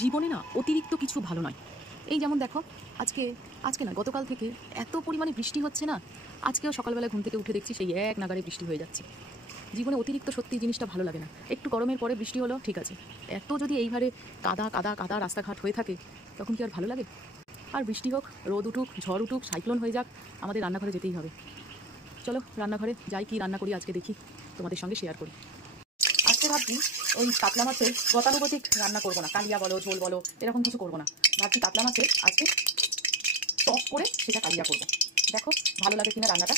জীবনে না অতিরিক্ত কিছু ভালো নয়। এই যেমন দেখো, আজকে আজকে না গতকাল থেকে এত পরিমাণে বৃষ্টি হচ্ছে না। আজকেও সকালবেলা ঘুম থেকে উঠে দেখছি সেই এক নাগাড়ে বৃষ্টি হয়ে যাচ্ছে। জীবনে অতিরিক্ত সত্যি জিনিসটা ভালো লাগে না। একটু গরমের পরে বৃষ্টি হলো ঠিক আছে, এত যদি এইভাবে কাদা কাদা কাদা রাস্তাঘাট হয়ে থাকে তখন কি আর ভালো লাগে? আর বৃষ্টি হোক, রোদ উঠুক, ঝড় উঠুক, সাইক্লোন হয়ে যাক, আমাদের রান্নাঘরে যেতেই হবে। চলো রান্নাঘরে যাই, কি রান্না করি আজকে দেখি, তোমাদের সঙ্গে শেয়ার করি। আজকে ভাবছি ওই কাতলা মাছের গতানুগতিক রান্না করবো না, কালিয়া বলো ঝোল বলো এরকম কিছু করবো না। ভাবছি কাতলা মাছের আজকে টক করে সেটা কালিয়া করবো। দেখো ভালো লাগে কিনা রান্নাটা।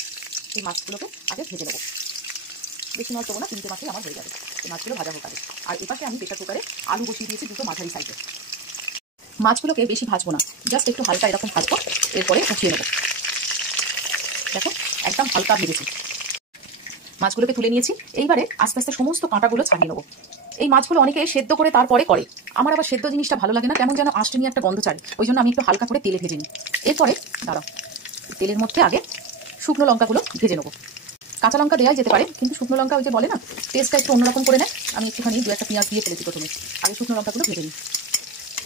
এই মাছগুলোকে আগে ভেজে নেবো, বেশি মাছ দেবো না, 3টে মাছই আমার হয়ে যাবে। এই মাছগুলো ভাজা হোক আগে। আর এপাশে আমি প্রেসার কুকারে আলু বসিয়ে দিয়েছি দুটো মাঝারি সাইজে। মাছগুলোকে বেশি ভাজবো না, জাস্ট একটু হালকা এরকম ভাজবো, এরপরে উঠিয়ে নেবো। দেখো একদম হালকা ভেজেছি। মাছগুলোকে তুলে নিয়েছি, এইবারে আস্তে আস্তে সমস্ত কাঁটাগুলো ছাড়িয়ে নেবো। এই মাছগুলো অনেকে সেদ্ধ করে তারপরে করে, আমার আবার সেদ্ধ জিনিসটা ভালো লাগে না, কেমন যেন আঁশটা নিয়ে একটা গন্ধ ছাড়ে। ওই জন্য আমি একটু হালকা করে তেলে ভেজে নিই। এরপরে দাঁড়াও, তেলের মধ্যে আগে শুকনো লঙ্কাগুলো ভেজে নেবো। কাঁচা লঙ্কা দেওয়াই যেতে পারে, কিন্তু শুকনো লঙ্কা ওই যে বলে না টেস্টটা একটু অন্যরকম করে নেয়। আমি একটুখানি 2-1টা পেঁয়াজ দিয়ে ফেলেছি প্রথমে, আগে শুকনো লঙ্কাগুলো ভেজে নিই।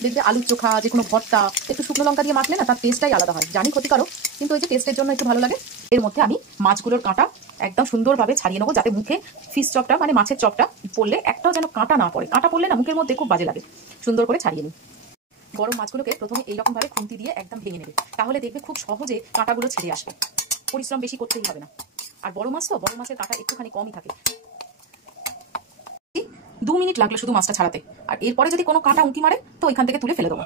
দেখবে আলুর চোখা যে কোনো ভর্তা একটু শুকনো লঙ্কা দিয়ে মাখলে না তার টেস্টটাই আলাদা হয়। জানি ক্ষতিকারক, কিন্তু ওই যে টেস্টের জন্য একটু ভালো লাগে। এর মধ্যে আমি মাছগুলোর কাঁটা একদম সুন্দরভাবে ছাড়িয়ে নেবো, যাতে মুখে ফিশ চপটা মানে মাছের চপটা পড়লে একটাও যেন কাঁটা না পড়ে। কাঁটা পড়লে না মুখের মধ্যে খুব বাজে লাগে। সুন্দর করে ছাড়িয়ে নিই। গরম মাছগুলোকে প্রথমে এইরকমভাবে খুন্তি দিয়ে একদম ভেঙে নেবে, তাহলে দেখবে খুব সহজে কাঁটাগুলো ছেড়ে আসবে। পরিশ্রম বেশি করতেই হবে না। আর বড় মাছ তো, বড় মাছের কাঁটা একটুখানি কমই থাকে। 2 মিনিট লাগলো শুধু মাছটা ছাড়াতে। আর এরপরে যদি কোনো কাঁটা উঁকি মারে তো ওইখান থেকে তুলে ফেলে দেবো।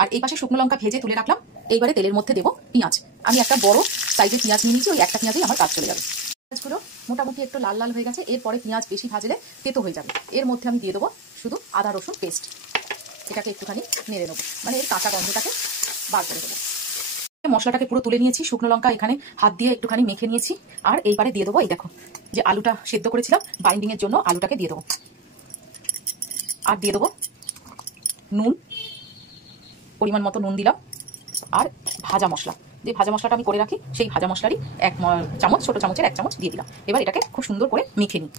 আর এই পাশে শুকনো লঙ্কা ভেজে তুলে রাখলাম। এইবারে তেলের মধ্যে দেবো পেঁয়াজ। আমি একটা বড় সাইজের পেঁয়াজ নিয়ে নিয়েছি, ওই একটা পেঁয়াজেই আমার কাজ চলে যাবে। পেঁয়াজগুলো মোটামুটি একটু লাল লাল হয়ে গেছে, এরপরে পেঁয়াজ বেশি ভাজলে তেতো হয়ে যাবে। এর মধ্যে আমি দিয়ে দেবো শুধু আদা রসুন পেস্ট। এটাকে একটুখানি নেড়ে নেবো, মানে এর কাঁচা গন্ধটাকে বার করে দেবো। মশলাটাকে পুরো তুলে নিয়েছি, শুকনো লঙ্কা এখানে হাত দিয়ে একটুখানি মেখে নিয়েছি। আর এইবারে দিয়ে দেবো এই দেখো যে আলুটা সেদ্ধ করেছিলাম বাইন্ডিং এর জন্য, আলুটাকে দিয়ে দেবো। আর দিয়ে দেবো নুন, পরিমাণ মতো নুন দিলাম। আর ভাজা মশলা, যে ভাজা মশলাটা আমি করে রাখি সেই ভাজা মশলারই 1 চামচ, ছোটো চামচের 1 চামচ দিয়ে দিলাম। এবার এটাকে খুব সুন্দর করে মেখে নিই।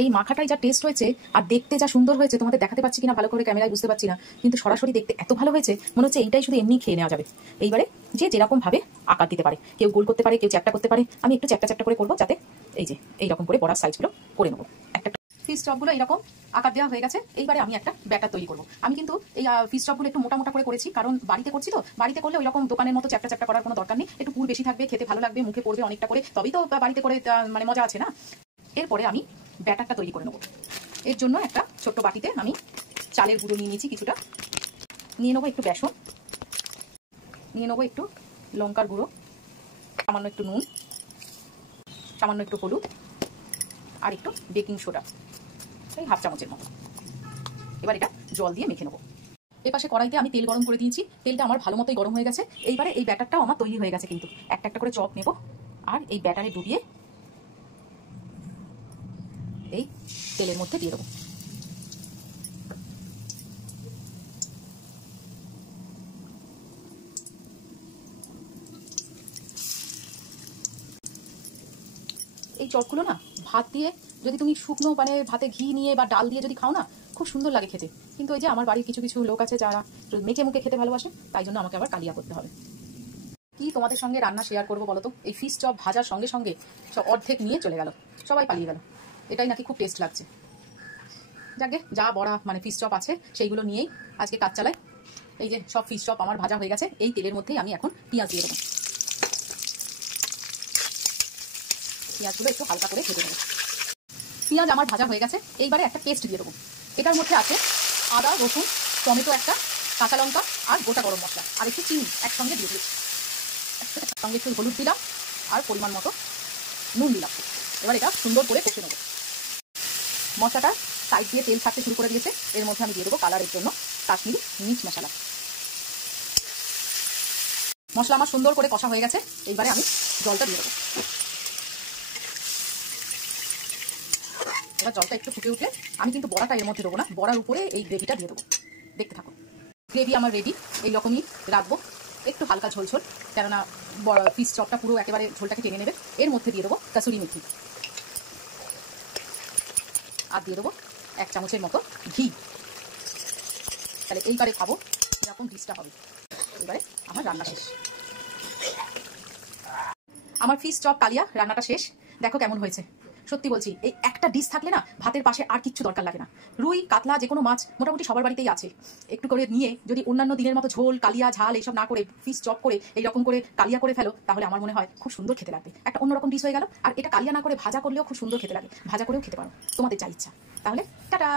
এই মাখাটাই যা টেস্ট হয়েছে আর দেখতে যা সুন্দর হয়েছে, তোমাদের দেখাতে পাচ্ছি কিনা ভালো করে ক্যামেরায় বুঝতে পারছি না, কিন্তু সরাসরি দেখতে এত ভালো হয়েছে মনে হচ্ছে এইটাই শুধু এমনি খেয়ে নেওয়া যাবে। এইবারে যে যেরকম ভাবে আকার দিতে পারে, কেউ গোল করতে পারে, কেউ চ্যাপ্টা করতে পারে। আমি একটু চ্যাপ্টা চ্যাপ্টা করে করবো, যাতে এই যে এইরকম করে বড়ার সাইজগুলো করে নেবো। একটা ফিশ চপগুলো এরকম আকার দেওয়া হয়ে গেছে। এইবারে আমি একটা ব্যাটার তৈরি করবো। আমি কিন্তু এই ফিশ চপগুলো একটু মোটা মোটা করে করেছি, কারণ বাড়িতে করছি তো। বাড়িতে করলে ওই রকম দোকানের মতো চ্যাপ্টা চ্যাপ্টা করার কোনো দরকার নেই। একটু পুর বেশি থাকবে, খেতে ভালো লাগবে, মুখে পড়বে অনেকটা করে, তবেই তো বাড়িতে করে মানে মজা আছে না। এরপরে আমি ব্যাটারটা তৈরি করে নেবো। এর জন্য একটা ছোট্ট বাটিতে আমি চালের গুঁড়ো নিয়ে নিয়েছি কিছুটা, নিয়ে নেবো একটু বেসন, নিয়ে নেবো একটু লঙ্কার গুঁড়ো, সামান্য একটু নুন, সামান্য একটু হলুদ, আর একটু বেকিং সোডা, এই 1/2 চামচের মতো। এবার এটা জল দিয়ে মেখে নেবো। এপাশে কড়াইতে আমি তেল গরম করে দিয়েছি, তেলটা আমার ভালো মতোই গরম হয়ে গেছে। এইবারে এই ব্যাটারটাও আমার তৈরি হয়ে গেছে, কিন্তু একটা একটা করে চপ নেব আর এই ব্যাটারে ডুবিয়ে এই তেলের মধ্যে দিয়ে দেবো। এই চপগুলো না ভাত দিয়ে যদি তুমি শুকনো মানে ভাতে ঘি নিয়ে বা ডাল দিয়ে যদি খাও না, খুব সুন্দর লাগে খেতে। কিন্তু ওই যে আমার বাড়ির কিছু কিছু লোক আছে যারা মেখে মুখে খেতে ভালোবাসে, তাই জন্য আমাকে আবার কালিয়া করতে হবে। কি তোমাদের সঙ্গে রান্না শেয়ার করবো বলো তো? এই ফিশ চপ ভাজার সঙ্গে সঙ্গে সব অর্ধেক নিয়ে চলে গেল, সবাই পালিয়ে গেল। এটাই নাকি খুব টেস্ট লাগছে। যাকে যা বড়া মানে ফিশ চপ আছে সেইগুলো নিয়েই আজকে কাজ চালাই। এই যে সব ফিশ চপ আমার ভাজা হয়ে গেছে, এই তেলের মধ্যেই আমি এখন পেঁয়াজ দিয়ে দেবো। পেঁয়াজগুলো একটু হালকা করে ভেজে নেবো। পেঁয়াজ আমার ভাজা হয়ে গেছে, এইবারে একটা পেস্ট দিয়ে দেবো। এটার মধ্যে আছে আদা রসুন, টমেটো একটা, কাঁচা লঙ্কা আর গোটা গরম মশলা আর একটু চিনি একসঙ্গে দিয়ে দিচ্ছি। সঙ্গে একটু হলুদ দিলাম আর পরিমাণ মতো নুন দিলাম। এবার এটা সুন্দর করে কষে নেবো। মশলাটা সাইড দিয়ে তেল ছাড়তে শুরু করে দিয়েছে। এর মধ্যে আমি দিয়ে দেবো কালারের জন্য কাশ্মীরি মির্চ মশলা। মশলা আমার সুন্দর করে কষা হয়ে গেছে, এইবারে আমি জলটা দিয়ে দেবো। এবার জলটা একটু ফুটে উঠলে আমি কিন্তু বড়াটা এর মধ্যে দেবো না, বড়ার উপরে এই গ্রেভিটা দিয়ে দেবো। দেখতে থাকো। গ্রেভি আমার রেডি, এইরকমই রাখবো, একটু হালকা ঝোল ঝোল, কেননা ফিশ চপটা পুরো একেবারে ঝোলটাকে টেনে নেবে। এর মধ্যে দিয়ে দেবো কাসুরি মেথি আর দিয়ে দেবো 1 চামচের মতো ঘি। তাহলে এইবারে খাবো এরকম ডিশটা হবে। এবারে আমার রান্না শেষ, আমার ফিশ চপ কালিয়া রান্নাটা শেষ। দেখো কেমন হয়েছে। সত্যি বলছি, এই একটা ডিশ থাকলে না ভাতের পাশে আর কিচ্ছু দরকার লাগে না। রুই কাতলা যে কোনো মাছ মোটামুটি সবার বাড়িতেই আছে। একটু করে নিয়ে যদি অন্যান্য দিনের মতো ঝোল কালিয়া ঝাল এইসব না করে ফিশ চপ করে এইরকম করে কালিয়া করে ফেলো, তাহলে আমার মনে হয় খুব সুন্দর খেতে লাগবে। একটা অন্যরকম ডিশ হয়ে গেল। আর এটা কালিয়া না করে ভাজা করলেও খুব সুন্দর খেতে লাগে, ভাজা করেও খেতে পারো, তোমাদের যা ইচ্ছা। তাহলে টাটা।